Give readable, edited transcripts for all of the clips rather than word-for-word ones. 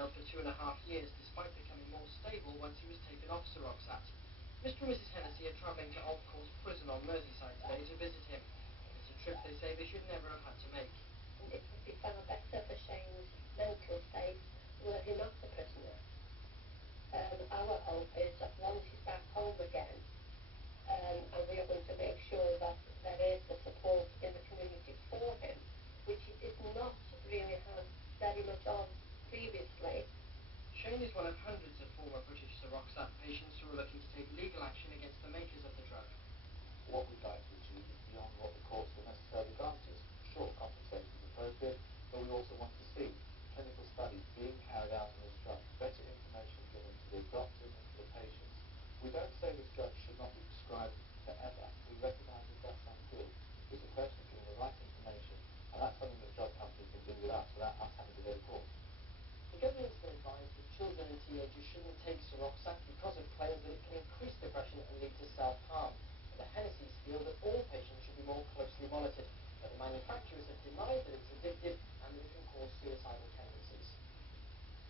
failed for 2.5 years, despite becoming more stable once he was taken off Seroxat. Mr. and Mrs. Hennessy are travelling to Old Court Prison on Merseyside today to visit him. It's a trip they say they should never have had to make. It would be far better for Shane's mental state were he not a prisoner. Our hope is that once he's back home again, and we are going to make sure that there is the support in the community for him, which he did not really have very much of previously. Shane is one of hundreds of former British Seroxat patients who are looking to take legal action against the makers of the drug. What we'd like to achieve is beyond what the courts will necessarily grant us. Sure, compensation is appropriate, but we also want to see clinical studies being carried out on this drug, better information given to the doctors and to the patients. We don't say this drug should not be prescribed forever. We recognise it does sound good. It's a question of giving the right information, and that's something that drug companies can do with us without us having to go to court. The government's been advised that children and teenagers shouldn't take Seroxat because of claims that it can increase depression and lead to self-harm. But the Hennessys feel that all patients should be more closely monitored, but the manufacturers have denied that it's addictive and that it can cause suicidal tendencies.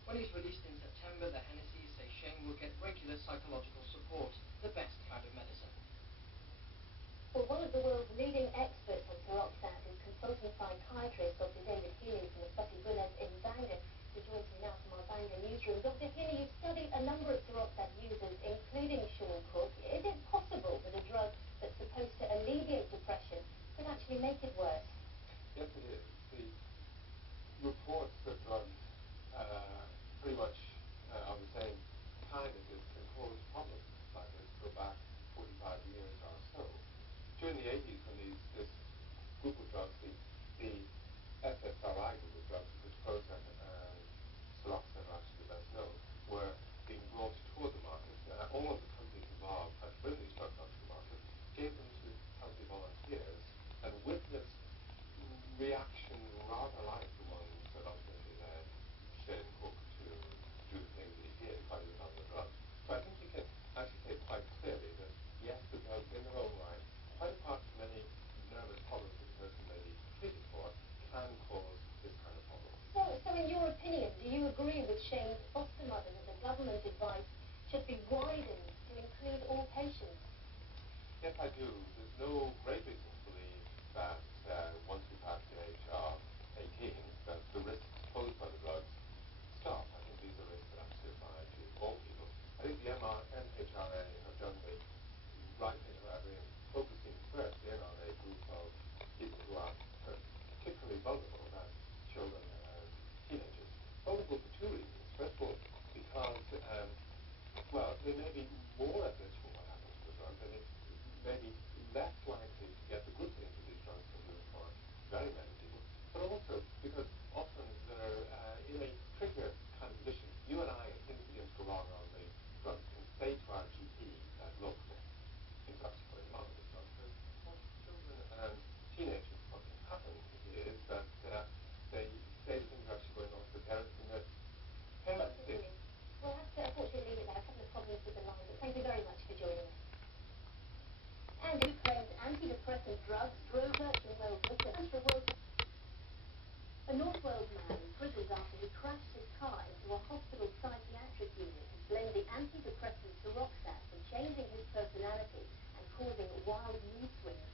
When he's released in September, the Hennessys say Shane will get regular psychological support, the best kind of medicine. Well, one of the world's leading experts on Seroxat is consultant psychiatrist Dr. David Healy from the Sutton Gwynedd in Bangor, who joins me now from our Bangor newsroom. Dr. Healy, you've studied a number of Seroxat users, including Sean Cooke. Is it possible that a drug that's supposed to alleviate depression could actually make it worse? Yes, it is. The reports that drugs pretty much of the same kind as this can cause problems like this go back 45 years or so. During the 80s, when this group of drugs, the SSRI group of drugs, which Prozac and Seroxat are actually the best known, were being brought toward the market. All of the companies involved had to bring these drugs onto the market, gave them to healthy volunteers, and witnessed reaction rather like the ones that ultimately led Shane Cooke to do the things that he did while he was on the drug. So I think you can actually say quite clearly that yes, the drugs in their own right, quite apart from any nervous problems that the person may be treated for, can cause this kind of problem. So in your opinion, do you agree with Shane's foster mother that the government advice should be widened to include all patients? Yes, I do. There's no great reason to believe that once we pass the age of 18, that the risks posed by the drugs stop. I think these are risks that actually apply to all people. I think the MHRA have done the right thing, however, in focusing first in on a group of people who are particularly vulnerable, that's children and teenagers. Vulnerable for two reasons. First of all, because, well, they may be more at risk from what happens to the drug. They may be less likely to get the good things that these drugs can do for very many people, but also because often they're in a trickier kind of position. You and I, if things begin to go wrong on the drugs, can say to our GP locally, things are actually going wrong with this drug. Because for children and teenagers, what can happen is that they say that things are actually going wrong to the parents, and the parents think... We'll have to unfortunately leave it there. A couple of problems with the line, but thank you very much for joining us. And Ukraine's antidepressant drugs drove her to Wales. A North Wales man imprisoned after he crashed his car into a hospital psychiatric unit and blamed the antidepressant Seroxat for changing his personality and causing wild mood swings.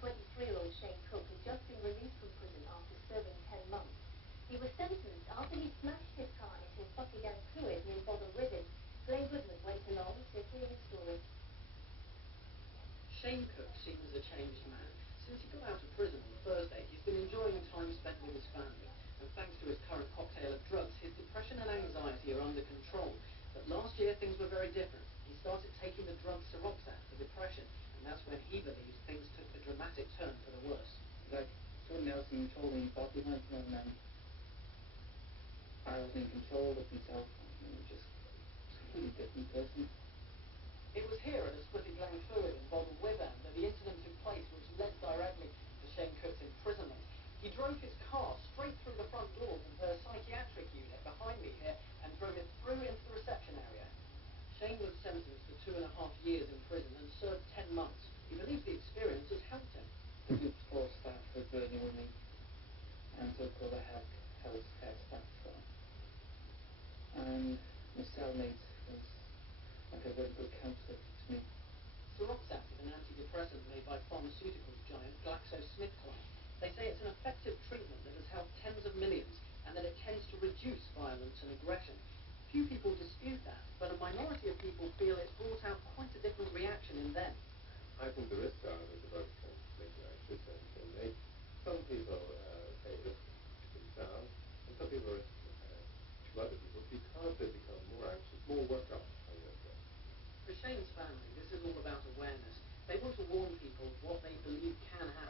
23-year-old Shane Cooke had just been released from prison after serving 10 months. He was sentenced after he smashed his car into a Buckingham Cooke near Bother Wigan. Glenn Goodman went along to hear his story. Shane Cooke seems a changed man. Since he got out of prison on Thursday, he's been enjoying time spent with his family. And thanks to his current cocktail of drugs, his depression and anxiety are under control. But last year, things were very different. He started taking the drug Seroxat for depression, and that's when he believes things took a dramatic turn for the worse. Like someone else in control and thought behind me, and then I was in control of myself, and it was just a completely different person. It was here at a splitting gland fluid in Bother Wigan that the incident took place, which led directly to Shane Cooke's imprisonment. He drove his car straight through the front doors of the psychiatric unit behind me here and drove it through into the reception area. Shane was sentenced to 2.5 years in prison and served 10 months. He believes the experience has helped him. The good floor staff were working with me, and so called the health care staff. cellmate was like a very good counsellor to me. Seroxat is an antidepressant made by pharmaceuticals giant GlaxoSmithKline. They say it's an effective treatment that has helped tens of millions and that it tends to reduce violence and aggression. Few people dispute that, but a minority of people feel it brought out quite a different reaction in them. I think the risk out of the drug can make you anxious and can make some people say risk themselves, and some people risk to other people because they become more anxious, more worked up on their drugs. For Shane's family, this is all about awareness. They want to warn people of what they believe can happen.